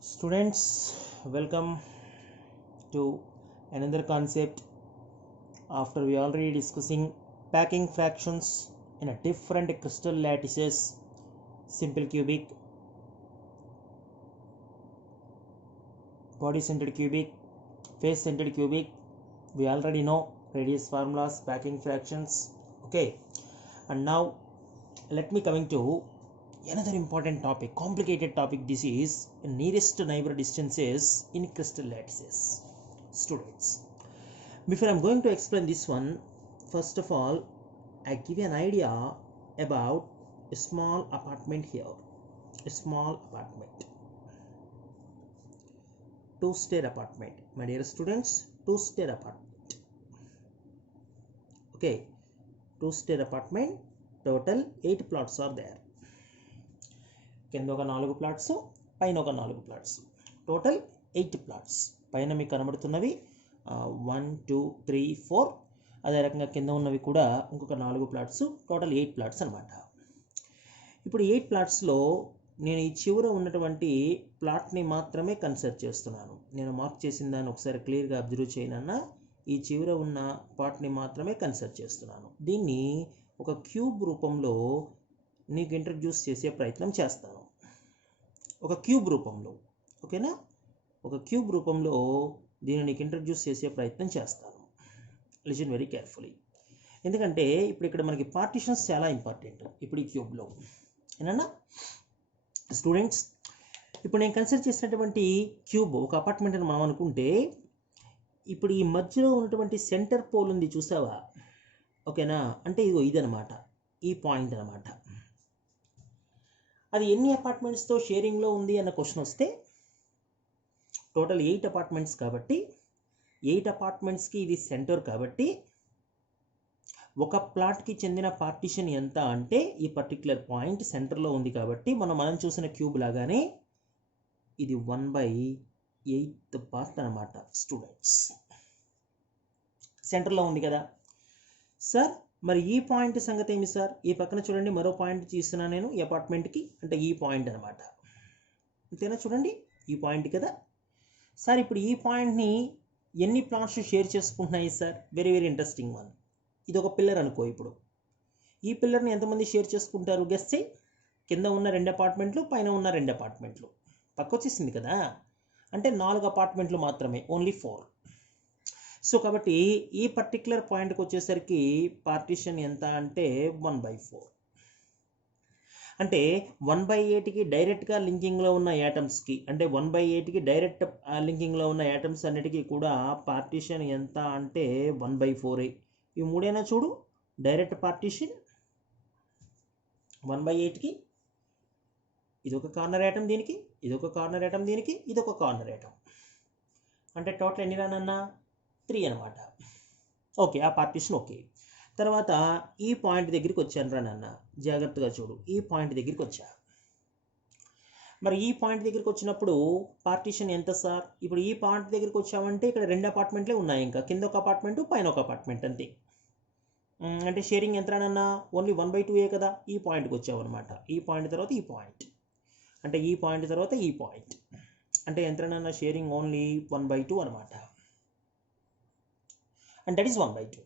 Students, welcome to another concept. After we already discussing packing fractions in a different crystal lattices, simple cubic, body centered cubic, face centered cubic, we already know radius formulas, packing fractions. Okay, and now let me coming to another important topic, complicated topic. This is nearest neighbor distances in crystal lattices. Students, before I'm going to explain this one, first of all I give you an idea about a small apartment here. A small apartment, two-stair apartment, my dear students. Two-stair apartment. Okay, two-stair apartment, total 8 plots are there. కింద ఒక 4 plots, పైన ఒక 4 plots, total 8 plots. పైన మీకు కనబడుతున్నవి 1 2 3 4, అదే రకంగా కింద ఉన్నవి కూడా ఇంకొక 4 ప్లాట్స్, టోటల్ 8 ప్లాట్స్ అనమాట. ఇప్పుడు 8 ప్లాట్స్లో నేను ఈ చివర ఉన్నటువంటి ప్లాట్ని మాత్రమే కన్సిడర్ చేస్తున్నాను. నేను మార్క్ చేసిన దాన్ని ఒకసారి క్లియర్గా అబ్జర్వ్ చేయనన్నా, ఈ చివర ఉన్న పార్ట్ని మాత్రమే కన్సిడర్ చేస్తున్నాను. దీన్ని ఒక క్యూబ్ రూపంలో నీకు ఇంట్రడ్యూస్ చేసే ప్రయత్నం చేస్తాను. ఒక క్యూబ్ రూపంలో, ఓకేనా, ఒక క్యూబ్ రూపంలో దీన్ని నీకు ఇంట్రడ్యూస్ చేసే ప్రయత్నం చేస్తాను. లిజన్ వెరీ కేర్ఫుల్లీ, ఎందుకంటే ఇప్పుడు ఇక్కడ మనకి పార్టిషన్స్ చాలా ఇంపార్టెంట్ ఇప్పుడు ఈ క్యూబ్లో. ఏనన్నా స్టూడెంట్స్, ఇప్పుడు నేను కన్సిడర్ చేసినటువంటి క్యూబ్ ఒక అపార్ట్మెంట్ అని మనం అనుకుంటే, ఇప్పుడు ఈ మధ్యలో ఉన్నటువంటి సెంటర్ పోల్ ఉంది చూసావా, ఓకేనా, అంటే ఇదిగో ఇదనమాట, ఈ పాయింట్ అనమాట. అది ఎన్ని అపార్ట్మెంట్స్తో షేరింగ్లో ఉంది అన్న క్వశ్చన్ వస్తే, టోటల్ 8 అపార్ట్మెంట్స్ కాబట్టి 8 అపార్ట్మెంట్స్కి ఇది సెంటర్ కాబట్టి ఒక ప్లాట్కి చెందిన పార్టిషన్ ఎంత అంటే ఈ పర్టిక్యులర్ పాయింట్ సెంటర్లో ఉంది కాబట్టి మనం చూసిన క్యూబ్ లాగానే ఇది 1/8 పార్ట్ అనమాట. స్టూడెంట్స్, సెంటర్లో ఉంది కదా సార్, మరి ఈ పాయింట్ సంగతి ఏమి సార్? ఈ పక్కన చూడండి, మరో పాయింట్ తీస్తున్నాను నేను ఈ అపార్ట్మెంట్కి, అంటే ఈ పాయింట్ అనమాట. అంతేనా? చూడండి, ఈ పాయింట్ కదా సార్. ఇప్పుడు ఈ పాయింట్ని ఎన్ని ప్లాట్స్ షేర్ చేసుకుంటున్నాయి sir? Very very interesting one. ఇది ఒక పిల్లర్ అనుకో. ఇప్పుడు ఈ పిల్లర్ని ఎంతమంది షేర్ చేసుకుంటారు? గెస్ చేయి. కింద ఉన్న 2 అపార్ట్మెంట్లు, పైన ఉన్న 2 అపార్ట్మెంట్లు. పక్క వచ్చేసింది కదా, అంటే 4 అపార్ట్మెంట్లు మాత్రమే, ఓన్లీ 4. సో కాబట్టి ఈ పర్టిక్యులర్ పాయింట్కి వచ్చేసరికి పార్టిషన్ ఎంత అంటే 1/4. అంటే 1/8కి డైరెక్ట్గా లింకింగ్లో ఉన్న యాటమ్స్కి, అంటే 1/8కి డైరెక్ట్ లింకింగ్లో ఉన్న యాటమ్స్ అన్నిటికీ కూడా పార్టిషన్ ఎంత అంటే 1/4. ఈ మూడైనా చూడు, డైరెక్ట్ పార్టిషన్ 1/8కి, ఇదొక కార్నర్ యాటమ్ దీనికి, ఇదొక కార్నర్ యాటమ్ దీనికి, ఇదొక కార్నర్ యాటమ్, అంటే టోటల్ ఎన్ని రానన్నా 3 అనమాట. ఓకే, ఆ పార్టిషన్ ఓకే. తర్వాత ఈ పాయింట్ దగ్గరికి వచ్చాను రా నాన్న, జాగ్రత్తగా చూడు. ఈ పాయింట్ దగ్గరికి వచ్చా. మరి ఈ పాయింట్ దగ్గరికి వచ్చినప్పుడు పార్టిషన్ ఎంత సార్? ఇప్పుడు ఈ పాయింట్ దగ్గరికి వచ్చామంటే ఇక్కడ 2 అపార్ట్మెంట్లే ఉన్నాయి, ఇంకా కింద ఒక అపార్ట్మెంట్, పైన ఒక అపార్ట్మెంట్, అంతే. అంటే షేరింగ్ ఎంత రానన్న? ఓన్లీ 1/2 కదా. ఈ పాయింట్కి వచ్చావు అనమాట. ఈ పాయింట్ తర్వాత ఈ పాయింట్, అంటే ఈ పాయింట్ తర్వాత ఈ పాయింట్, అంటే ఎంత రానన్న? షేరింగ్ ఓన్లీ 1/2 అనమాట. And that is 1/2.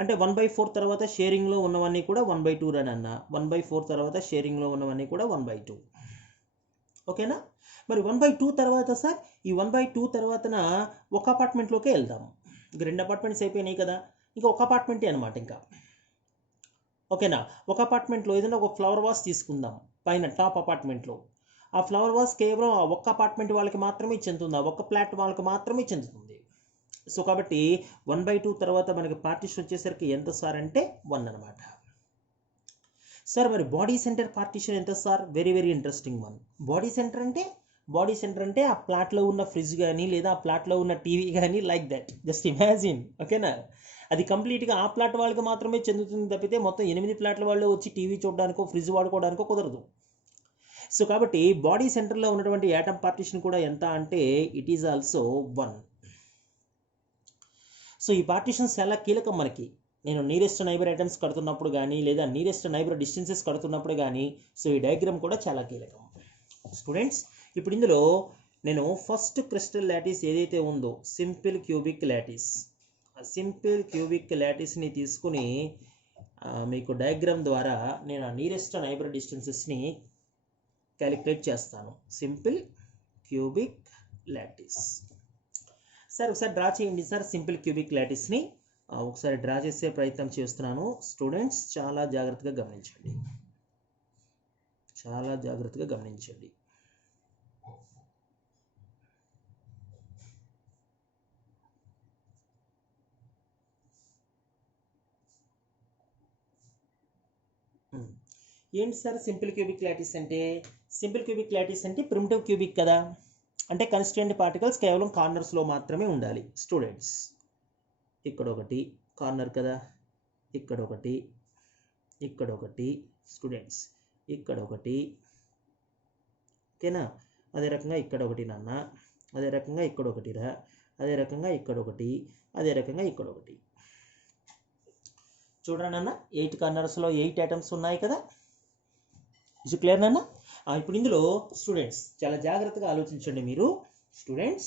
అంటే 1/4 తర్వాత షేరింగ్లో ఉన్నవన్నీ కూడా 1/2 రానన్న. 1/4 తర్వాత షేరింగ్లో ఉన్నవన్నీ కూడా 1/2. ఓకేనా? మరి 1/2 తర్వాత సార్, ఈ 1/2 తర్వాతన ఒక అపార్ట్మెంట్లోకే వెళ్దాం. ఇంక 2 అపార్ట్మెంట్స్ అయిపోయినాయి కదా, ఇంకా ఒక అపార్ట్మెంటే అనమాట ఇంకా. ఓకేనా? ఒక అపార్ట్మెంట్లో ఏదైనా ఒక ఫ్లవర్ వాస్ తీసుకుందాం, పైన టాప్ అపార్ట్మెంట్లో. ఆ ఫ్లవర్ వాస్ కేవలం ఆ ఒక్క అపార్ట్మెంట్ వాళ్ళకి మాత్రమే చెందుతుంది, ఆ ఒక్క ఫ్లాట్ వాళ్ళకి మాత్రమే చెందుతుంది. సో కాబట్టి 1/2 తర్వాత మనకి పార్టిషన్ వచ్చేసరికి ఎంత సార్ అంటే 1 అనమాట. సార్ మరి బాడీ సెంటర్ పార్టిషన్ ఎంత sir? Very very interesting one. Body centre అంటే ఆ ప్లాట్లో ఉన్న ఫ్రిడ్జ్ కానీ, లేదా ఆ ప్లాట్లో ఉన్న టీవీ కానీ, లైక్ దట్, జస్ట్ ఇమాజిన్. ఓకేనా? అది కంప్లీట్గా ఆ ప్లాట్ వాళ్ళకి మాత్రమే చెందుతుంది తప్పితే మొత్తం 8 ప్లాట్ల వాళ్ళు వచ్చి టీవీ చూడడానికో ఫ్రిడ్జ్ వాడుకోవడానికో కుదరదు. సో కాబట్టి బాడీ సెంటర్లో ఉన్నటువంటి యాటమ్ పార్టిషన్ కూడా ఎంత అంటే ఇట్ ఈజ్ ఆల్సో 1. సో ఈ పార్టిషన్స్ చాలా కీలకం మనకి. నేను నియరెస్ట్ నైబర్ ఐటమ్స్ కడుతున్నప్పుడు కానీ, లేదా నియరెస్ట్ నైబర్ డిస్టెన్సెస్ కడుతున్నప్పుడు కానీ, సో ఈ డయాగ్రామ్ కూడా చాలా కీలకం. స్టూడెంట్స్, ఇప్పుడు ఇందులో నేను ఫస్ట్ క్రిస్టల్ లాటిస్ ఏదైతే ఉందో సింపుల్ క్యూబిక్ లాటిస్, ఆ సింపుల్ క్యూబిక్ లాటిస్ని తీసుకుని మీకు డయాగ్రామ్ ద్వారా నేను ఆ నియరెస్ట్ నైబర్ డిస్టెన్సెస్ని క్యాలిక్యులేట్ చేస్తాను. Simple cubic lattice. సార్ ఒకసారి డ్రా చేయండి సార్ సింపుల్ క్యూబిక్ లాటిస్ని. ఒకసారి డ్రా చేసే ప్రయత్నం చేస్తున్నాను. స్టూడెంట్స్ చాలా జాగ్రత్తగా గమనించండి, చాలా జాగ్రత్తగా గమనించండి. ఏంటి సార్ సింపుల్ క్యూబిక్ లాటిస్ అంటే? సింపుల్ క్యూబిక్ లాటిస్ అంటే ప్రిమిటివ్ క్యూబిక్ కదా, అంటే కన్స్టెంట్ పార్టికల్స్ కేవలం కార్నర్స్లో మాత్రమే ఉండాలి. స్టూడెంట్స్ ఇక్కడ ఒకటి కార్నర్ కదా, ఇక్కడ ఒకటి, ఇక్కడ ఒకటి, స్టూడెంట్స్ ఇక్కడ ఒకటి, ఓకేనా? అదే రకంగా ఇక్కడ ఒకటి నాన్న, అదే రకంగా ఇక్కడ ఒకటి రా, అదే రకంగా ఇక్కడ ఒకటి, అదే రకంగా ఇక్కడ ఒకటి. చూడండి నాన్న 8 కార్నర్స్లో 8 ఐటమ్స్ ఉన్నాయి కదా. ఇది క్లియర్ నాన్న? ఇప్పుడు ఇందులో స్టూడెంట్స్ చాలా జాగ్రత్తగా ఆలోచించండి మీరు. స్టూడెంట్స్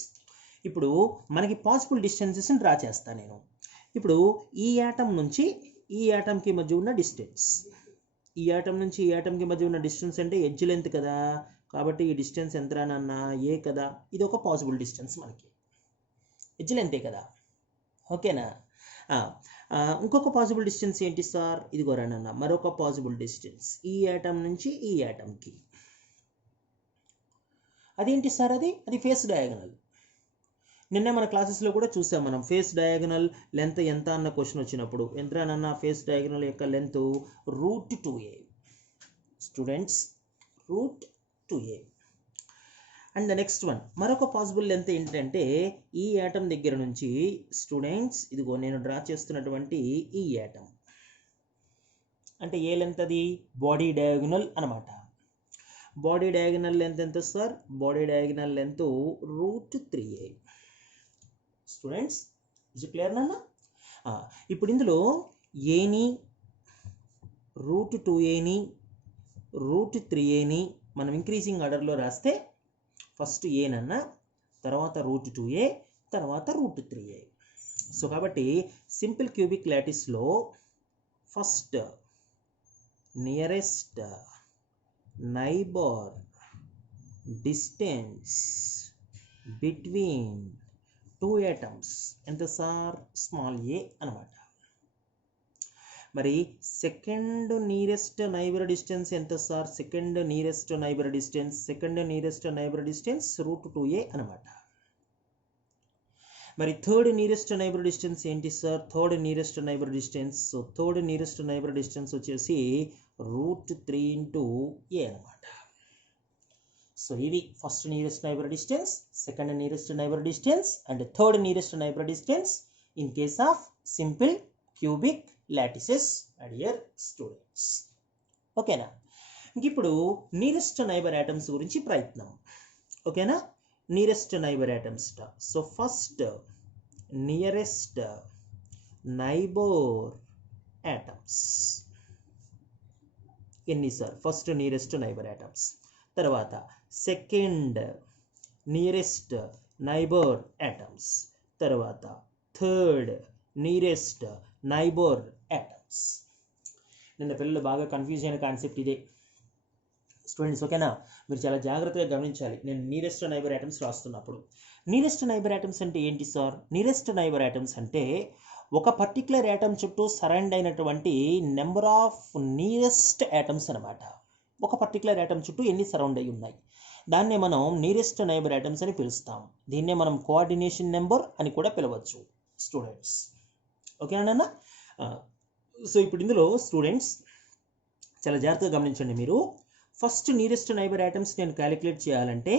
ఇప్పుడు మనకి పాసిబుల్ డిస్టెన్సెస్ని డ్రా చేస్తాను నేను. ఇప్పుడు ఈ యాటమ్ నుంచి ఈ యాటమ్కి మధ్య ఉన్న డిస్టెన్స్, ఈ యాటమ్ నుంచి ఈ యాటమ్కి మధ్య ఉన్న డిస్టెన్స్ అంటే ఎడ్జ్ లెంత్ కదా, కాబట్టి ఈ డిస్టెన్స్ ఎంత రానన్న ఏ కదా, ఇది ఒక పాసిబుల్ డిస్టెన్స్ మనకి, ఎడ్జ్ లెంతే కదా, ఓకేనా? ఇంకొక పాసిబుల్ డిస్టెన్స్ ఏంటి సార్? ఇదిగో రానన్న మరొక పాసిబుల్ డిస్టెన్స్ ఈ యాటమ్ నుంచి ఈ యాటమ్కి. అదేంటి సార్? అది ఫేస్ డయాగనల్. నిన్నే మన క్లాసెస్లో కూడా చూసాం మనం, ఫేస్ డయాగనల్ లెంత్ ఎంత అన్న క్వశ్చన్ వచ్చినప్పుడు ఎంత రానన్న ఫేస్ డయాగనల్ యొక్క length √2a. Students √2a. And the next one మరొక పాసిబుల్ లెంత్ ఏంటంటే ఈ యాటమ్ దగ్గర నుంచి స్టూడెంట్స్ ఇదిగో నేను డ్రా చేస్తున్నటువంటి ఈ యాటమ్ అంటే ఏ లెంత్? అది బాడీ డయాగనల్ అనమాట. బాడీ డయాగనల్ లెంత్ ఎంత sir? Body diagonal length √3a. Students ఇది క్లియర్ నాన్న? ఇప్పుడు ఇందులో ఏని √2aని √3aని మనం ఇంక్రీజింగ్ ఆర్డర్లో రాస్తే ఫస్ట్ ఏనన్న, తర్వాత √2a, తర్వాత √3a. సో కాబట్టి సింపుల్ క్యూబిక్ లాటిస్లో first nearest neighbour distance between 2 atoms ఎంత సార్? స్మాల్ ఏ అనమాట. మరి సెకండ్ నియరెస్ట్ నైబర్ డిస్టెన్స్ ఎంత sir? Second nearest neighbour distance √2a అనమాట. మరి థర్డ్ నియరెస్ట్ నైబర్ డిస్టెన్స్ ఏంటి sir? Third nearest neighbour distance, so third nearest neighbour distance వచ్చేసి √3 × a అనమాట. So ఇవి first nearest neighbour distance, second nearest neighbour distance and third nearest neighbour distance in case of simple cubic lattices dear students. ఓకేనా? ఇంక ఇప్పుడు nearest neighbour atoms గురించి ప్రయత్నం. ఓకేనా? Nearest neighbour atoms. So first nearest neighbour atoms ఎన్ని sir? First nearest neighbour atoms, తర్వాత second nearest neighbour atoms, తర్వాత third nearest neighbour atoms. నిన్న పిల్లలు బాగా కన్ఫ్యూజ్ అయిన కాన్సెప్ట్ ఇదే స్టూడెంట్స్. ఓకేనా? మీరు చాలా జాగ్రత్తగా గమనించాలి నేను నియరెస్ట్ నైబర్ యాటమ్స్ రాస్తున్నప్పుడు. నియరెస్ట్ నైబర్ యాటమ్స్ అంటే ఏంటి సార్? నియరెస్ట్ నైబర్ యాటమ్స్ అంటే ఒక పర్టికులర్ యాటమ్ చుట్టూ సరౌండ్ అయినటువంటి నెంబర్ ఆఫ్ నియరెస్ట్ యాటమ్స్ అనమాట. ఒక పర్టికులర్ యాటమ్ చుట్టూ ఎన్ని సరౌండ్ అయి ఉన్నాయి దాన్నే మనం నియరెస్ట్ నైబర్ యాటమ్స్ అని పిలుస్తాం. దీన్నే మనం కోఆర్డినేషన్ నెంబర్ అని కూడా పిలవచ్చు స్టూడెంట్స్. ఓకేనా? సో ఇప్పుడు ఇందులో స్టూడెంట్స్ చాలా జాగ్రత్తగా గమనించండి మీరు. ఫస్ట్ నియరెస్ట్ నైబర్ యాటమ్స్ నేను క్యాలిక్యులేట్ చేయాలంటే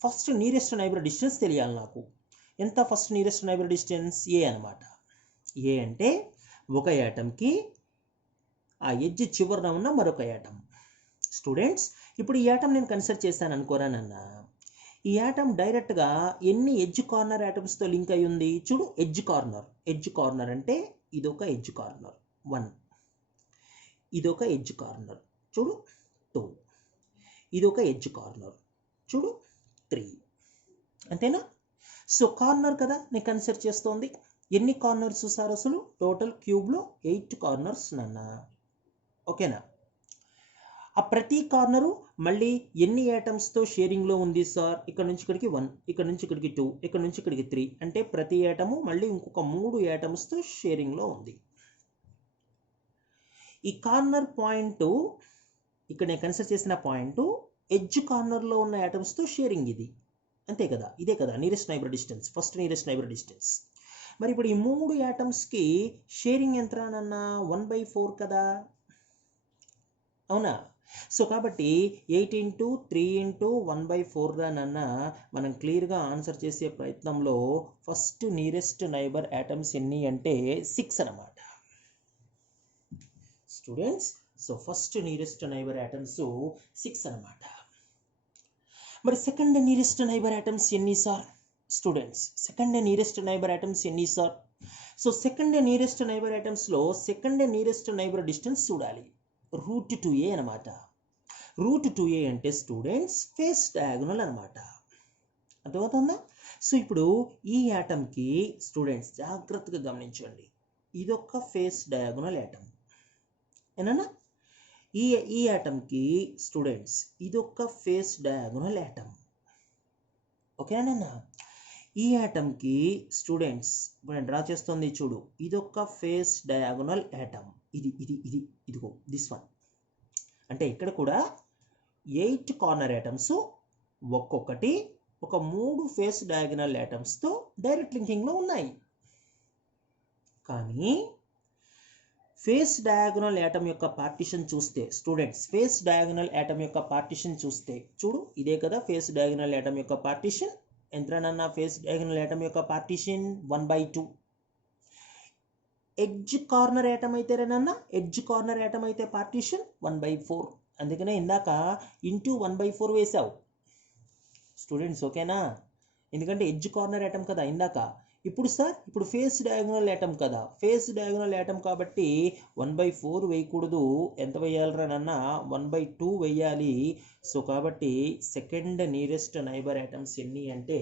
ఫస్ట్ నియరెస్ట్ నైబర్ డిస్టెన్స్ తెలియాలి నాకు. ఎంత ఫస్ట్ నియరెస్ట్ నైబర్ డిస్టెన్స్? ఏ అనమాట. ఏ అంటే ఒక యాటమ్కి ఆ ఎడ్జ్ చివరన ఉన్న మరొక యాటమ్. స్టూడెంట్స్ ఇప్పుడు ఈ యాటమ్ నేను కన్సిడర్ చేశాను అనుకోరానన్న, ఈ యాటమ్ డైరెక్ట్గా ఎన్ని ఎడ్జ్ కార్నర్ యాటమ్స్తో లింక్ అయి ఉంది? చూడు, ఎడ్జ్ కార్నర్. ఎడ్జ్ కార్నర్ అంటే ఇదొక ఎడ్జ్ కార్నర్ 1, ఇదొక ఎడ్జ్ కార్నర్ చూడు 2, ఇదొక ఎడ్జ్ కార్నర్ చూడు 3, అంతేనా? సో కార్నర్ కదా నేను కన్సిడర్ చేస్తోంది. ఎన్ని కార్నర్స్ సార్ అసలు? టోటల్ క్యూబ్లో 8 కార్నర్స్ నాన్న. ఓకేనా? ఆ ప్రతి కార్నరు మళ్ళీ ఎన్ని యాటమ్స్తో షేరింగ్లో ఉంది సార్? ఇక్కడ నుంచి ఇక్కడికి 1, ఇక్కడ నుంచి ఇక్కడికి 2, ఇక్కడ నుంచి ఇక్కడికి 3, అంటే ప్రతి యాటము మళ్ళీ ఇంకొక 3 యాటమ్స్తో షేరింగ్లో ఉంది. ఈ కార్నర్ పాయింట్ ఇక్కడ నేను కన్సిడర్ చేసిన పాయింట్ ఎడ్జ్ కార్నర్లో ఉన్న యాటమ్స్తో షేరింగ్ ఇది, అంతే కదా? ఇదే కదా nearest neighbour distance, first nearest neighbour distance. మరి ఇప్పుడు ఈ 3 యాటమ్స్కి షేరింగ్ ఎంత రానన్న? 1/4 కదా, అవునా? సో కాబట్టి 8 × 3 × 1/4 రానన్న. మనం క్లియర్గా ఆన్సర్ చేసే ప్రయత్నంలో ఫస్ట్ నియరెస్ట్ నైబర్ యాటమ్స్ ఎన్ని అంటే 6 అన్నమాట students. So first nearest neighbour atoms 6 అన్నమాట. మరి సెకండ్ నియరెస్ట్ నైబర్ యాటమ్స్ ఎన్ని sir? Students second nearest neighbour atoms ఎన్ని sir? So second nearest neighbour యాటమ్స్లో సెకండ్ నియరెస్ట్ నైబర్ డిస్టెన్స్ చూడాలి. √2a అనమాట. √2a అంటే స్టూడెంట్స్ ఫేస్ డయాగోనల్ అనమాట. అర్థమవుతుందా? సో ఇప్పుడు ఈ యాటమ్కి స్టూడెంట్స్ జాగ్రత్తగా గమనించండి, ఇదొక ఫేస్ డయాగోనల్ యాటమ్ ఏనా? ఈ యాటమ్కి స్టూడెంట్స్ ఇదొక ఫేస్ డయాగోనల్ యాటమ్, ఓకేనా? ఈ యాటమ్కి స్టూడెంట్స్ ఇప్పుడు నేను డ్రా చేస్తుంది చూడు, ఇదొక ఫేస్ డయాగోనల్ యాటమ్. ఇదిగో దిస్ వన్. అంటే ఇక్కడ కూడా 8 కార్నర్ యాటమ్స్, ఒక్కొక్కటి ఒక 3 ఫేస్ డయాగోనల్ యాటమ్స్తో డైరెక్ట్ లింకింగ్లో ఉన్నాయి. కానీ ఫేస్ డయాగోనల్ యాటమ్ యొక్క పార్టిషన్ చూస్తే స్టూడెంట్స్, ఫేస్ డయాగోనల్ యాటమ్ యొక్క పార్టిషన్ చూస్తే చూడు, ఇదే కదా ఫేస్ డయాగోనల్ యాటమ్ యొక్క పార్టిషన్. ఎంతనన్నా ఫేస్ డయాగోనల్ యాటమ్ యొక్క పార్టిషన్ 1/2. ఎడ్జ్ కార్నర్ యాటమ్ అయితే రేనన్నా, ఎడ్జ్ కార్నర్ యాటమ్ అయితే పార్టిషన్ 1/4. అందుకనే ఇందాక ఇంటూ 1/4 వేసావు స్టూడెంట్స్, ఓకేనా? ఎందుకంటే ఎడ్జ్ కార్నర్ యాటమ్ కదా ఇందాక. ఇప్పుడు సార్ ఇప్పుడు ఫేస్ డయాగోనల్ యాటమ్ కదా, ఫేస్ డయాగోనల్ యాటమ్ కాబట్టి 1/4 వేయకూడదు. ఎంత వేయాలరానన్నా? 1/2 వేయాలి. సో కాబట్టి సెకండ్ నియరెస్ట్ నైబర్ యాటమ్స్ ఎన్ని అంటే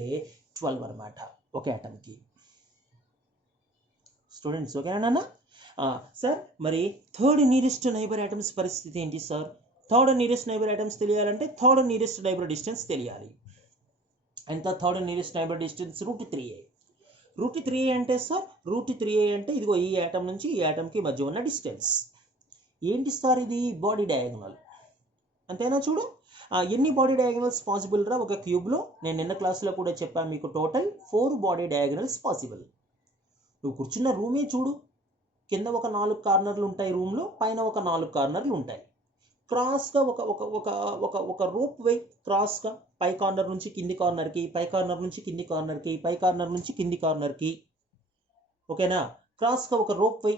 12 అనమాట ఒక యాటమ్కి. స్టూడెంట్స్ ఓకేనా? సార్ మరి థర్డ్ నియరెస్ట్ నైబర్ యాటమ్స్ పరిస్థితి ఏంటి sir? Third nearest neighbour atoms తెలియాలంటే థర్డ్ నియరెస్ట్ నైబర్ డిస్టెన్స్ తెలియాలి. ఎంత third nearest neighbour distance? √3a. √3a అంటే సార్, √3a అంటే ఇదిగో ఈ యాటమ్ నుంచి ఈ యాటమ్కి మధ్య ఉన్న డిస్టెన్స్. ఏంటి సార్ ఇది? బాడీ డయాగోనల్, అంతేనా? చూడు ఎన్ని బాడీ డయాగోనల్స్ పాసిబుల్ రా ఒక క్యూబ్లో? నేను నిన్న క్లాస్లో కూడా చెప్పాను మీకు, టోటల్ 4 బాడీ డయాగోనల్స్ పాసిబుల్. నువ్వు కూర్చున్న రూమే చూడు, కింద ఒక 4 కార్నర్లు ఉంటాయి రూమ్లో, పైన ఒక 4 కార్నర్లు ఉంటాయి. క్రాస్గా ఒక ఒక ఒక ఒక ఒక రోప్ వే, క్రాస్గా పై కార్నర్ నుంచి కింది కార్నర్కి, పై కార్నర్ నుంచి కింది కార్నర్కి, పై కార్నర్ నుంచి కింది కార్నర్కి, ఓకేనా? క్రాస్గా ఒక రోప్ వే.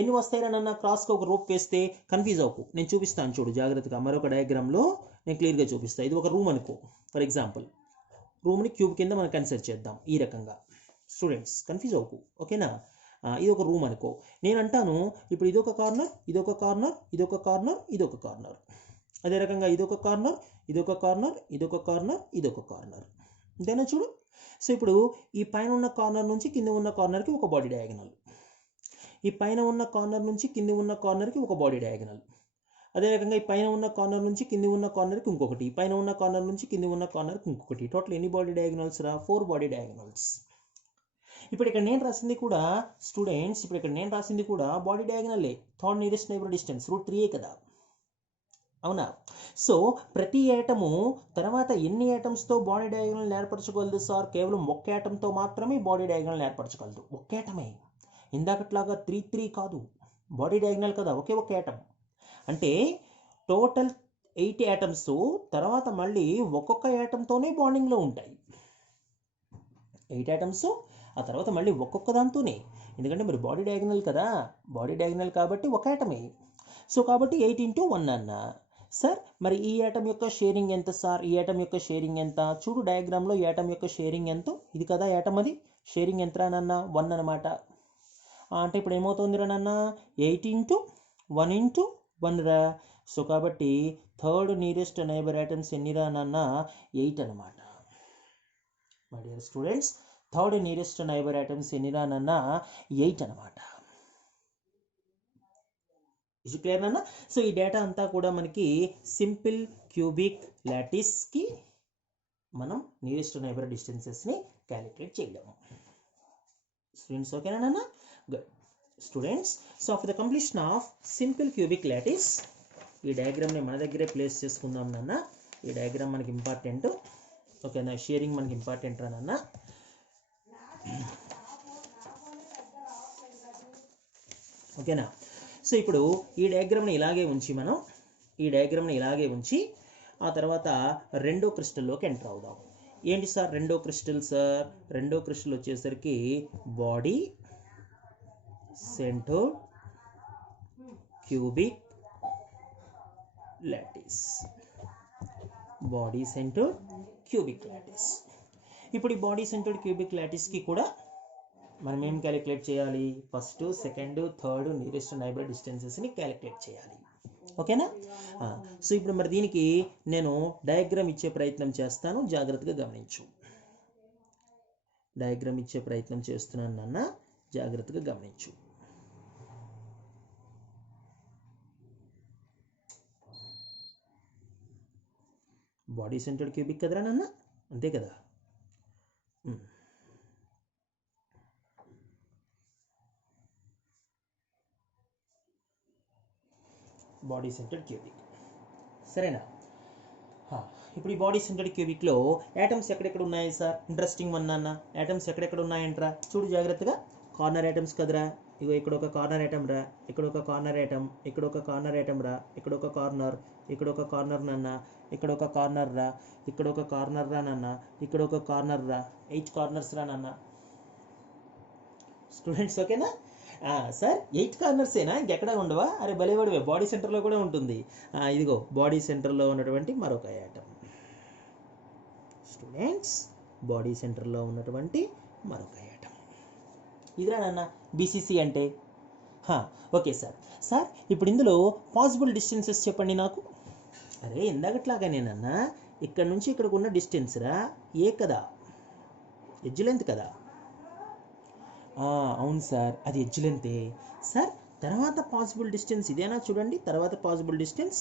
ఎన్ని వస్తాయినా క్రాస్గా ఒక రోప్ వేస్తే కన్ఫ్యూజ్ అవ్వకు, నేను చూపిస్తాను చూడు జాగ్రత్తగా. మరొక డయాగ్రామ్లో నేను క్లియర్గా చూపిస్తాను. ఇది ఒక రూమ్ అనుకో, ఫర్ ఎగ్జాంపుల్ రూమ్ని క్యూబ్ కింద మనం కన్సిడర్ చేద్దాం ఈ రకంగా. స్టూడెంట్స్ కన్ఫ్యూజ్ అవ్వకు, ఓకేనా? ఇది ఒక రూమ్ అనుకో. నేను అంటాను ఇప్పుడు ఇదొక కార్నర్, ఇదొక కార్నర్, ఇదొక కార్నర్, ఇదొక కార్నర్. అదే రకంగా ఇదొక కార్నర్, ఇదొక కార్నర్, ఇదొక కార్నర్, ఇదొక కార్నర్, అంతేనా? చూడు. సో ఇప్పుడు ఈ పైన ఉన్న కార్నర్ నుంచి కింద ఉన్న కార్నర్కి ఒక బాడీ డయాగోనల్, ఈ పైన ఉన్న కార్నర్ నుంచి కింది ఉన్న కార్నర్కి ఒక బాడీ డయాగోనల్. అదే రకంగా ఈ పైన ఉన్న కార్నర్ నుంచి కింది ఉన్న కార్నర్కి ఇంకొకటి, పైన ఉన్న కార్నర్ నుంచి కింది ఉన్న కార్నర్కి ఇంకొకటి. టోటల్ ఎన్ని బాడీ డయాగోనల్స్ రా? 4 బాడీ డయాగోనల్స్. ఇప్పుడు ఇక్కడ నేను రాసింది కూడా స్టూడెంట్స్, ఇప్పుడు ఇక్కడ నేను రాసింది కూడా బాడీ డయాగోనల్లే. Third nearest neighbour distance √3a కదా, అవునా? సో ప్రతి యాటము తర్వాత ఎన్ని యాటమ్స్తో బాడీ డయాగోనల్ ఏర్పరచగలదు సార్? కేవలం ఒక్క యాటమ్తో మాత్రమే బాడీ డయాగోనల్ ఏర్పరచగలదు. ఒక్క యాటమే, ఇందాకట్లాగా 3 కాదు, బాడీ డయాగోనల్ కదా, ఒకే ఒక యాటమ్. అంటే టోటల్ 8 యాటమ్స్ తర్వాత మళ్ళీ ఒక్కొక్క యాటమ్తోనే బాండింగ్లో ఉంటాయి. 8 యాటమ్స్ ఆ తర్వాత మళ్ళీ ఒక్కొక్క దాంతోనే, ఎందుకంటే మరి బాడీ డయాగోనల్ కదా, బాడీ డయాగోనల్ కాబట్టి ఒక యాటమే. సో కాబట్టి 8 × 1 అన్న. సార్ మరి ఈ యాటమ్ యొక్క షేరింగ్ ఎంత సార్? ఈ యాటమ్ యొక్క షేరింగ్ ఎంత? చూడు డయాగ్రామ్లో యాటమ్ యొక్క షేరింగ్ ఎంతో, ఇది కదా యాటమ్, అది షేరింగ్ ఎంత రానన్న? 1 అనమాట. అంటే ఇప్పుడు ఏమవుతుంది రానన్న? 8 × 1 × 1 రా. సో కాబట్టి థర్డ్ నియరెస్ట్ నైబర్ యాటమ్స్ ఎన్ని రానన్న? 8 అనమాట. My dear students third nearest neighbour items ఎన్ని రానన్నా 8 అనమాట. ఇది క్లియర్ అన్న. సో ఈ డేటా అంతా కూడా మనకి సింపుల్ క్యూబిక్ లాటిస్కి మనం నియరెస్ట్ నైబర్ డిస్టెన్సెస్ని క్యాలిక్యులేట్ చేయలేము. స్టూడెంట్స్ ఓకేనా నాన్న? Good students. So for the completion of simple cubic lattice ఈ డయాగ్రామ్ని మన దగ్గరే ప్లేస్ చేసుకుందాం నాన్న. ఈ డయాగ్రామ్ మనకి ఇంపార్టెంట్. ఓకేనా? షేరింగ్ మనకి ఇంపార్టెంట్ రా నాన్న. ఓకేనా? సో ఇప్పుడు ఈ డయాగ్రామ్ని ఇలాగే ఉంచి ఆ తర్వాత రెండో క్రిస్టల్లోకి ఎంటర్ అవుదాం. ఏంటి సార్ రెండో క్రిస్టల్? సార్ రెండో క్రిస్టల్ వచ్చేసరికి body centred cubic lattice. Body centred cubic lattice. ఇప్పుడు ఈ బాడీ సెంటర్డ్ క్యూబిక్ లాటిస్కి కూడా మనం ఏం క్యాలిక్యులేట్ చేయాలి? First, second, third nearest neighbour డిస్టెన్సెస్ని క్యాలిక్యులేట్ చేయాలి. ఓకేనా? సో ఇప్పుడు మరి దీనికి నేను డయాగ్రామ్ ఇచ్చే ప్రయత్నం చేస్తాను, జాగ్రత్తగా గమనించు. డయాగ్రామ్ ఇచ్చే ప్రయత్నం చేస్తున్నాను నాన్న, జాగ్రత్తగా గమనించు. బాడీ సెంటర్డ్ క్యూబిక్ కదరా నాన్న? అంతే కదా? బాడీ సెంటర్డ్ క్యూబిక్ సరేనా? ఇప్పుడు ఈ బాడీ సెంటర్డ్ క్యూబిక్లో యాటమ్స్ ఎక్కడెక్కడ ఉన్నాయి సార్? ఇంట్రెస్టింగ్ వన్ నాన్న. యాటమ్స్ ఎక్కడెక్కడ ఉన్నాయంట్రా చూడు జాగ్రత్తగా. కార్నర్ యాటమ్స్ కదరా? ఇగో ఇక్కడ ఒక కార్నర్ యాటమ్ రా, ఇక్కడ ఒక కార్నర్ యాటమ్, ఇక్కడ ఒక కార్నర్ యాటమ్ రా, ఇక్కడ ఒక కార్నర్, ఇక్కడ ఒక కార్నర్ నాన్న, ఇక్కడ ఒక కార్నర్ రా, ఇక్కడ ఒక కార్నర్ రా నాన్న, ఇక్కడ ఒక కార్నర్ రా. 8 కార్నర్స్ రా నాన్న. స్టూడెంట్స్ ఓకేనా? సార్ 8 కార్నర్సేనా? ఇంకెక్కడ ఉండవా? అరే భలేవాడివే, బాడీ సెంటర్లో కూడా ఉంటుంది. ఇదిగో బాడీ సెంటర్లో ఉన్నటువంటి మరొక యాటమ్. స్టూడెంట్స్ బాడీ సెంటర్లో ఉన్నటువంటి మరొక యాటమ్ ఇదిరా నాన్న బీసీసీ అంటే. Okay sir. సార్ ఇప్పుడు ఇందులో పాసిబుల్ డిస్టెన్సెస్ చెప్పండి నాకు. అరే ఇందాకట్లాగానేనన్నా, ఇక్కడ నుంచి ఇక్కడికి ఉన్న డిస్టెన్స్ రా ఏ కదా, ఎడ్జ్ లెంత్ కదా? అవును సార్, అది ఎడ్జ్ లెంతే. సార్ తర్వాత పాసిబుల్ డిస్టెన్స్ ఇదేనా? చూడండి తర్వాత possible distance.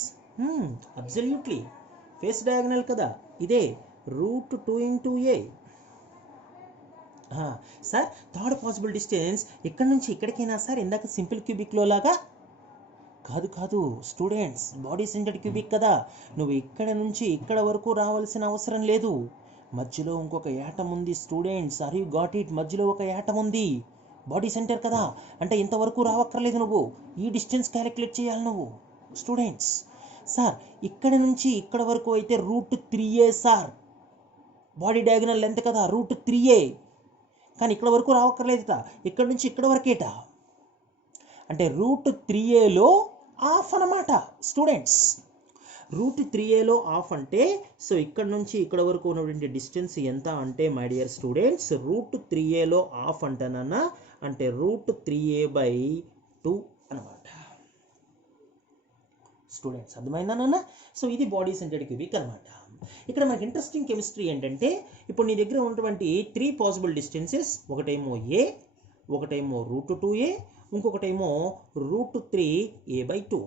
Absolutely face diagonal కదా ఇదే, √2 × a. Sir third possible distance ఇక్కడ నుంచి ఇక్కడికైనా సార్? ఇందాక సింపుల్ క్యూబిక్లో లాగా కాదు స్టూడెంట్స్, బాడీ సెంటర్డ్ క్యూబిక్ కదా, నువ్వు ఇక్కడ నుంచి ఇక్కడ వరకు రావాల్సిన అవసరం లేదు. మధ్యలో ఇంకొక యాటమ్ ఉంది students. Are you got it? మధ్యలో ఒక యాటమ్ ఉంది, బాడీ సెంటర్ కదా, అంటే ఇంతవరకు రావక్కర్లేదు, నువ్వు ఈ డిస్టెన్స్ క్యాలిక్యులేట్ చేయాలి నువ్వు. స్టూడెంట్స్ సార్ ఇక్కడ నుంచి ఇక్కడ వరకు అయితే √3a sir, body diagonal length కదా √3a, కానీ ఇక్కడ వరకు రావక్కర్లేదుట, ఇక్కడ నుంచి ఇక్కడ వరకేట, అంటే √3aలో హాఫ్ అన్నమాట. స్టూడెంట్స్ √3aలో హాఫ్ అంటే, సో ఇక్కడ నుంచి ఇక్కడ వరకు ఉన్నటువంటి డిస్టెన్స్ ఎంత అంటే మై డియర్ స్టూడెంట్స్, √3aలో హాఫ్ అంటానన్నా, అంటే √3a/2 అనమాట. స్టూడెంట్స్ అర్థమైందా నాన్న? సో ఇది బాడీ సెంటర్డ్ క్యూబిక్ అనమాట. ఇక్కడ మనకి ఇంట్రెస్టింగ్ కెమిస్ట్రీ ఏంటంటే, ఇప్పుడు నీ దగ్గర ఉన్నటువంటి 3 పాసిబుల్ డిస్టెన్సెస్, ఒకటేమో a, ఒకటేమో √2a, ఇంకొకటేమో √3a/2.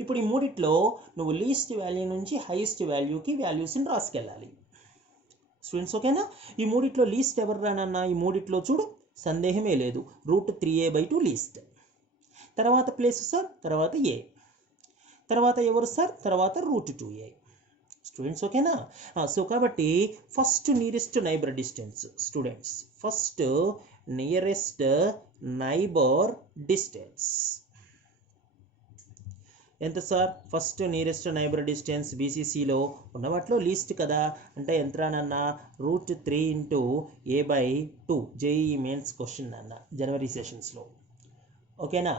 ఇప్పుడు ఈ మూడిట్లో నువ్వు లీస్ట్ వాల్యూ నుంచి హైయెస్ట్ వాల్యూకి వాల్యూస్ని రాసుకెళ్ళాలి. స్టూడెంట్స్ ఓకేనా? ఈ మూడిట్లో లీస్ట్ ఎవరు రానన్నా? ఈ మూడిట్లో చూడు సందేహమే లేదు, √3a/2 లీస్ట్. తర్వాత ప్లేస్ సార్, తర్వాత a, తర్వాత ఎవరు సార్, తర్వాత √2a. స్టూడెంట్స్ ఓకేనా? సో కాబట్టి first nearest neighbour distance students, first nearest neighbour distance ఎంత sir? First nearest neighbour distance బీసీసీలో ఉన్న వాటిలో లీస్ట్ కదా, అంటే ఎంతరానన్నా √3 × a/2. జేఈఈ మెయిన్స్ క్వశ్చన్ అన్న జనవరి సెషన్స్లో. ఓకేనా?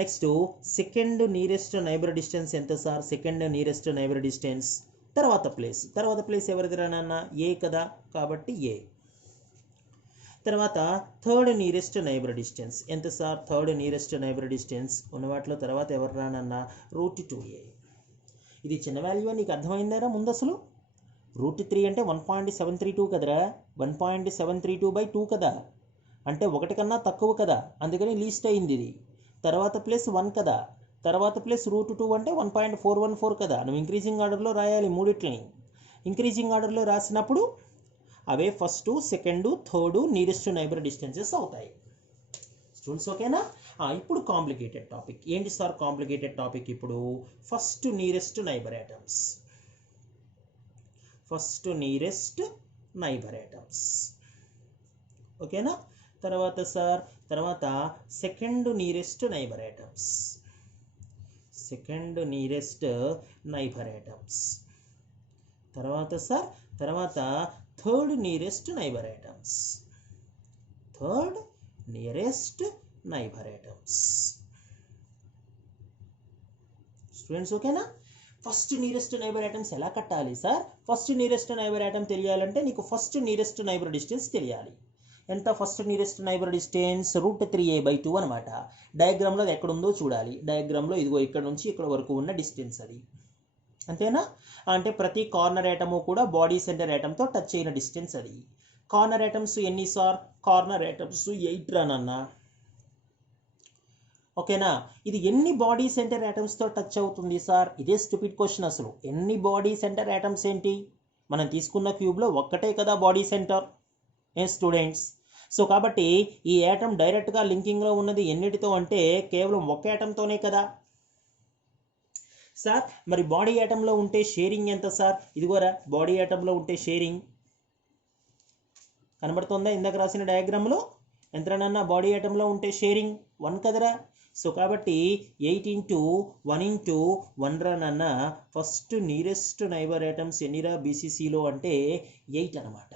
Next second nearest neighbour distance ఎంత sir? Second nearest neighbour distance తర్వాత ప్లేస్ ఎవరిది రానన్న? ఏ కదా, కాబట్టి ఏ. తర్వాత థర్డ్ నియరెస్ట్ నైబర్ డిస్టెన్స్ ఎంత sir? Third nearest neighbour distance ఉన్న వాటిలో తర్వాత ఎవరు రానన్నా? √2a. ఇది చిన్న వాల్యూ అని నీకు అర్థమైందారా ముందు? అసలు √3 అంటే 1.732 కదరా, 1.732/2 కదా, అంటే 1 కన్నా తక్కువ కదా, అందుకని లీస్ట్ అయింది ఇది. తర్వాత ప్లస్ 1 కదా, తర్వాత ప్లస్ √2 అంటే 1.414 కదా. నువ్వు ఇంక్రీజింగ్ ఆర్డర్లో రాయాలి మూడిట్లని. ఇంక్రీజింగ్ ఆర్డర్లో రాసినప్పుడు అవే first, second, third nearest neighbour distances అవుతాయి. స్టూడెంట్స్ ఓకేనా? ఇప్పుడు కాంప్లికేటెడ్ టాపిక్ ఏంటి సార్? కాంప్లికేటెడ్ టాపిక్ ఇప్పుడు first nearest neighbour atoms. First nearest neighbour atoms ఓకేనా? తర్వాత సార్, తర్వాత second nearest neighbour atoms. Second nearest neighbour atoms. తర్వాత సార్, తర్వాత third nearest neighbour atoms. Third nearest neighbour atoms. Students ఓకేనా? First nearest neighbour atoms ఎలా కట్టాలి sir? First nearest neighbour atom తెలియాలంటే నీకు ఫస్ట్ నియరెస్ట్ నైబర్ డిస్టెన్స్ తెలియాలి. ఎంత first nearest neighbour distance? √3a/2 అనమాట. డయాగ్రామ్లో అది ఎక్కడ ఉందో చూడాలి. డయాగ్రామ్లో ఇదిగో ఇక్కడ నుంచి ఇక్కడ వరకు ఉన్న డిస్టెన్స్ అది, అంతేనా? అంటే ప్రతి కార్నర్ ఐటము కూడా బాడీ సెంటర్ ఐటమ్తో టచ్ అయిన డిస్టెన్స్ అది. కార్నర్ ఐటమ్స్ ఎన్ని సార్? కార్నర్ ఐటమ్స్ 8 రానన్నా, ఓకేనా? ఇది ఎన్ని బాడీ సెంటర్ ఐటమ్స్తో టచ్ అవుతుంది సార్? ఇదే స్టూపిడ్ క్వశ్చన్ అసలు. ఎన్ని బాడీ సెంటర్ ఐటమ్స్ ఏంటి? మనం తీసుకున్న క్యూబ్లో ఒక్కటే కదా బాడీ సెంటర్ ఏ స్టూడెంట్స్? సో కాబట్టి ఈ యాటమ్ డైరెక్ట్గా లింకింగ్లో ఉన్నది ఎన్నిటితో అంటే కేవలం ఒక యాటమ్తోనే కదా సార్. మరి బాడీ యాటంలో ఉంటే షేరింగ్ ఎంత సార్? ఇదిగోరా బాడీ యాటంలో ఉంటే షేరింగ్ కనబడుతుందా? ఇందాక రాసిన డయాగ్రామ్లో ఎంతనన్నా బాడీ యాటంలో ఉంటే షేరింగ్ 1 కదరా. సో కాబట్టి 8 × 1 × 1 రానన్న ఫస్ట్ నియరెస్ట్ నైబర్ ఐటమ్స్ ఎన్నిరా బీసీసీలో అంటే 8 అనమాట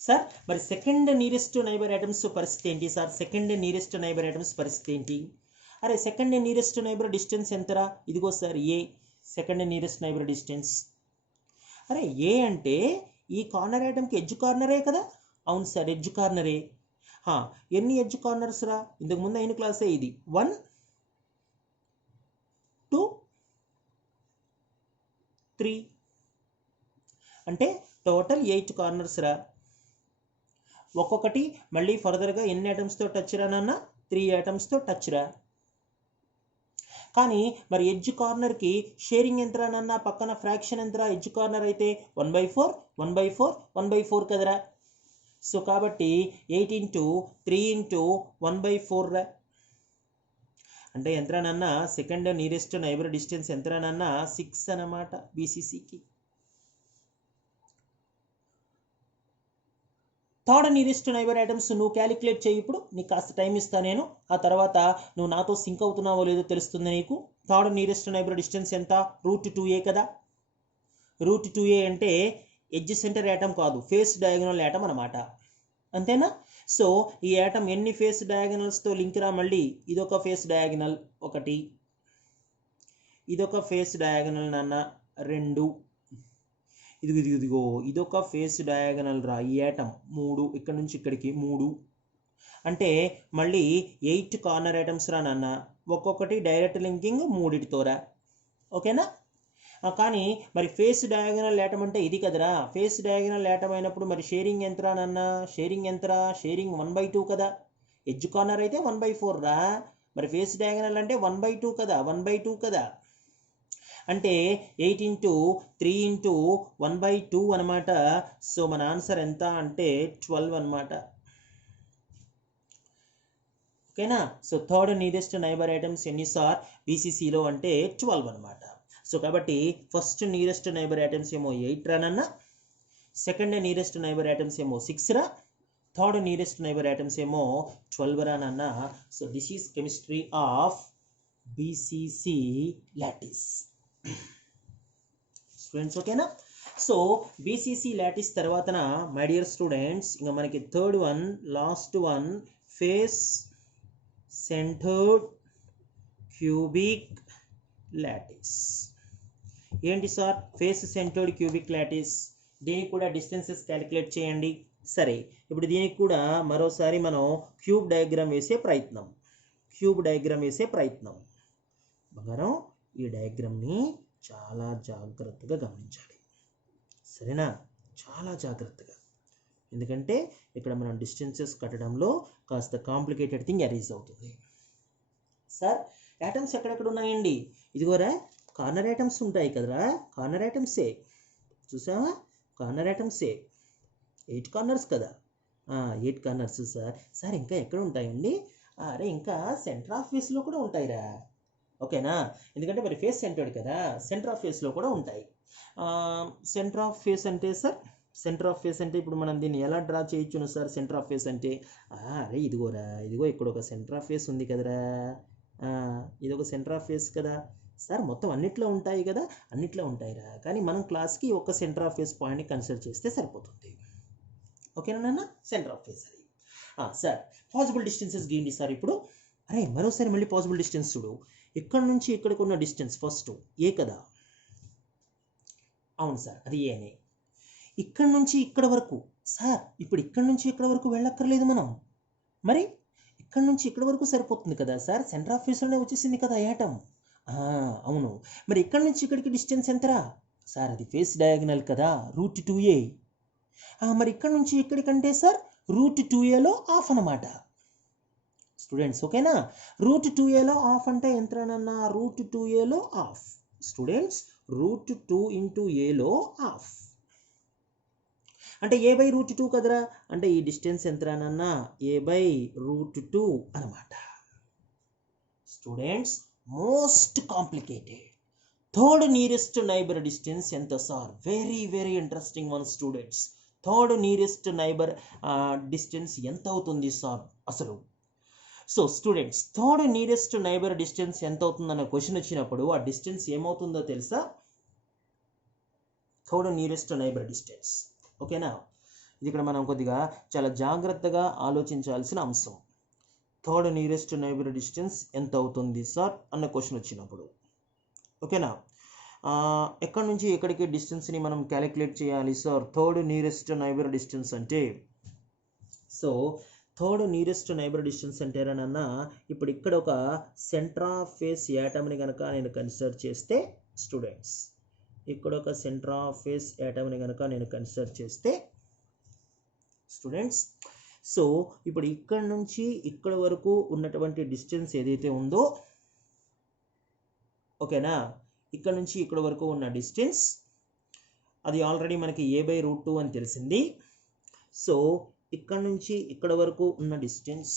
సార్. మరి సెకండ్ నియరెస్ట్ నైబర్ ఐటమ్స్ పరిస్థితి ఏంటి sir? Second nearest neighbour items పరిస్థితి ఏంటి? అరే సెకండ్ నియరెస్ట్ నైబర్ డిస్టెన్స్ ఎంతరా? ఇదిగో సార్ ఏ సెకండ్ నియరెస్ట్ నైబర్ డిస్టెన్స్. అరే ఏ అంటే ఈ కార్నర్ ఐటమ్కి ఎడ్జ్ కార్నరే కదా. అవును సార్, ఎడ్జ్ కార్నరే. ఎన్ని ఎడ్జ్ కార్నర్స్ రా? ఇంతకు ముందు అయిన క్లాసే ఇది. 1 2 3 అంటే టోటల్ 8 కార్నర్స్ రా. ఒక్కొక్కటి మళ్ళీ ఫర్దర్గా ఎన్ని ఐటమ్స్తో టచ్ రా నాన్న? 3 ఐటమ్స్తో టచ్ రా. కానీ మరి ఎడ్జ్ కార్నర్కి షేరింగ్ ఎంతరా నాన్న? పక్కన ఫ్రాక్షన్ ఎంతరా? ఎడ్జ్ కార్నర్ అయితే 1/4 1/4 1/4 కదరా. సో కాబట్టి 8 × 3 × 1/4 రా. అంటే ఎంతరా నాన్న? సెకండ్ నియరెస్ట్ నైబర్ డిస్టెన్స్ ఎంతరా నాన్న? 6 అన్నమాట బీసీసీకి. థర్డ్ నియరెస్ట్ నైబర్ ఐటమ్స్ నువ్వు క్యాలిక్యులేట్ చేయి. ఇప్పుడు నీకు కాస్త టైం ఇస్తాను నేను, ఆ తర్వాత నువ్వు నాతో సింక్ అవుతున్నావో లేదో తెలుస్తుంది నీకు. థర్డ్ నియరెస్ట్ నైబర్ డిస్టెన్స్ ఎంత? √2a కదా. √2a అంటే ఎడ్జ్ సెంటర్ ఐటమ్ కాదు, ఫేస్ డయాగనల్ ఐటమ్ అనమాట, అంతేనా? సో ఈ ఐటమ్ ఎన్ని ఫేస్ డయాగనల్స్తో లింక్ రా? మళ్ళీ ఇదొక ఫేస్ డయాగనల్ 1, ఇదొక ఫేస్ డయాగనల్ నాన్న 2, ఇదిగో ఇదొక ఫేస్ డయాగనల్ రా ఈ ఐటమ్ 3, ఇక్కడ నుంచి ఇక్కడికి 3. అంటే మళ్ళీ 8 కార్నర్ ఐటమ్స్ రా నాన్న. ఒక్కొక్కటి డైరెక్ట్ లింకింగ్ 3టితో రా, ఓకేనా? కానీ మరి ఫేస్ డయాగనల్ ఐటమ్ అంటే ఇది కదరా. ఫేస్ డయాగనల్ ఐటమ్ అయినప్పుడు మరి షేరింగ్ ఎంతరా నాన్న? షేరింగ్ ఎంతరా? షేరింగ్ 1/2 కదా. ఎడ్జ్ కార్నర్ అయితే 1/4 రా. మరి ఫేస్ డయాగనల్ అంటే 1/2 కదా, 1/2 కదా. అంటే 8 × 3 × 1/2 అనమాట. సో మన ఆన్సర్ ఎంత అంటే 12 అనమాట, ఓకేనా? So third nearest neighbour items ఎన్ని సార్ బీసీసీలో అంటే 12 అనమాట. సో కాబట్టి ఫస్ట్ నియరెస్ట్ నైబర్ ఐటమ్స్ ఏమో 8 రానన్న, సెకండ్ నియరెస్ట్ నైబర్ ఐటమ్స్ ఏమో 6 రా, థర్డ్ నియరెస్ట్ నైబర్ ఐటమ్స్ ఏమో 12 రానన్న. So this is chemistry of BCC lattice. Students ఓకేనా? సో బీసీసీ లాటిస్ తర్వాతన మై డియర్ స్టూడెంట్స్ ఇంకా మనకి third one, last one, face centred cubic lattice. ఏంటి sir face centred cubic lattice? దీనికి కూడా distances calculate చేయండి. సరే, ఇప్పుడు దీనికి కూడా మరోసారి మనం క్యూబ్ డయాగ్రామ్ వేసే ప్రయత్నం. బంగారం ఈ డయాగ్రామ్ని చాలా జాగ్రత్తగా గమనించాలి, సరేనా? చాలా జాగ్రత్తగా, ఎందుకంటే ఇక్కడ మనం డిస్టెన్సెస్ కట్టడంలో కాస్త కాంప్లికేటెడ్ థింగ్ అరైజ్ అవుతుంది. సార్ యాటమ్స్ ఎక్కడెక్కడ ఉన్నాయండి? ఇదిగోరా కార్నర్ యాటమ్స్ ఉంటాయి కదరా, కార్నర్ యాటమ్సే చూసావా, కార్నర్ యాటమ్సే 8 కార్నర్స్ కదా, 8 కార్నర్స్ సార్. సార్ ఇంకా ఎక్కడ ఉంటాయండి? అరే ఇంకా సెంటర్ ఆఫ్ ఫేస్లో కూడా ఉంటాయిరా, ఓకేనా? ఎందుకంటే మరి ఫేస్ సెంటర్డ్ కదా, సెంటర్ ఆఫ్ ఫేస్లో కూడా ఉంటాయి. సెంటర్ ఆఫ్ ఫేస్ అంటే సార్, సెంటర్ ఆఫ్ ఫేస్ అంటే ఇప్పుడు మనం దీన్ని ఎలా డ్రా చేయొచ్చును సార్? సెంటర్ ఆఫ్ ఫేస్ అంటే అరే ఇదిగోరా, ఇదిగో ఇక్కడ ఒక సెంటర్ ఆఫ్ ఫేస్ ఉంది కదరా, ఇది ఒక సెంటర్ ఆఫ్ ఫేస్ కదా సార్. మొత్తం అన్నిట్లో ఉంటాయి కదా, అన్నిట్లో ఉంటాయిరా, కానీ మనం క్లాస్కి ఒక సెంటర్ ఆఫ్ ఫేస్ పాయింట్ని కన్సిడర్ చేస్తే సరిపోతుంది, ఓకేనా నాన్న? సెంటర్ ఆఫ్ ఫేస్ అది. సార్ పాసిబుల్ డిస్టెన్సెస్ గీయండి సార్. ఇప్పుడు అరే మరోసారి మళ్ళీ పాసిబుల్ డిస్టెన్స్ చూడు. ఇక్కడ నుంచి ఇక్కడికి ఉన్న డిస్టెన్స్ ఫస్ట్ ఏ కదా, అవును సార్ అది ఏనే. ఇక్కడ నుంచి ఇక్కడ వరకు సార్, ఇప్పుడు ఇక్కడ నుంచి ఇక్కడ వరకు వెళ్ళక్కర్లేదు మనం, మరి ఇక్కడ నుంచి ఇక్కడ వరకు సరిపోతుంది కదా సార్, సెంటర్ ఆఫ్ ఫేస్లోనే వచ్చేసింది కదా యాటమ్. అవును, మరి ఇక్కడ నుంచి ఇక్కడికి డిస్టెన్స్ ఎంతరా సార్? అది ఫేస్ డయాగనల్ కదా, √2a. మరి ఇక్కడ నుంచి ఇక్కడికంటే సార్ √2aలో హాఫ్ అన్నమాట స్టూడెంట్స్, ఓకేనా? √2aలో హాఫ్ అంటే ఎంతనన్నా, √2aలో హాఫ్ స్టూడెంట్స్, √2 into aలో హాఫ్ అంటే a/√2 కదరా, అంటే ఈ డిస్టెన్స్ ఎంతనన్నా a/√2 అనమాట students. Most complicated third nearest neighbour distance ఎంత sir? Very very interesting one students. Third nearest neighbour distance ఎంత అవుతుంది సార్ అసలు? So students third nearest neighbour distance ఎంత అవుతుందన్న క్వశ్చన్ వచ్చినప్పుడు ఆ డిస్టెన్స్ ఏమవుతుందో తెలుసా? థర్డ్ నియరెస్ట్ నైబర్ డిస్టెన్స్, ఓకేనా? ఇది ఇక్కడ మనం కొద్దిగా చాలా జాగ్రత్తగా ఆలోచించాల్సిన అంశం. థర్డ్ నియరెస్ట్ నైబర్ డిస్టెన్స్ ఎంత అవుతుంది సార్ అన్న క్వశ్చన్ వచ్చినప్పుడు, ఓకేనా? ఎక్కడి నుంచి ఎక్కడికి డిస్టెన్స్ని మనం క్యాలిక్యులేట్ చేయాలి sir? Third nearest neighbour distance అంటే, so third nearest neighbour distance అంటేనన్న ఇప్పుడు ఇక్కడ ఒక సెంటర్ ఆఫ్ ఫేస్ యాటమ్ని కనుక నేను కన్సిడర్ చేస్తే స్టూడెంట్స్, ఇక్కడ ఒక సెంటర్ ఆఫ్ ఫేస్ యాటమ్ని కనుక నేను కన్సిడర్ చేస్తే స్టూడెంట్స్, సో ఇప్పుడు ఇక్కడ నుంచి ఇక్కడ వరకు ఉన్నటువంటి డిస్టెన్స్ ఏదైతే ఉందో, ఓకేనా, ఇక్కడ నుంచి ఇక్కడ వరకు ఉన్న డిస్టెన్స్ అది ఆల్రెడీ మనకి a/√2 అని తెలిసింది. సో ఇక్కడ నుంచి ఇక్కడ వరకు ఉన్న డిస్టెన్స్